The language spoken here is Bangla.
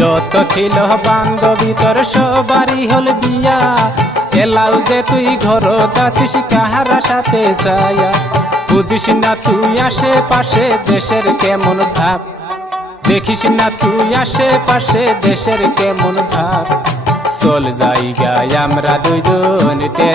যত ছিল বান্ধবী তোর সবারই হল বিয়া, এলাল যে তুই ঘরত আছিস কাহারা সাথে ছায়া। বুঝিস না তুই আশেপাশে দেশের কেমন ভাব, দেখিস না তুই আশেপাশে দেশের কেমন ভাব। চল জায়গায় আমরা দুইজন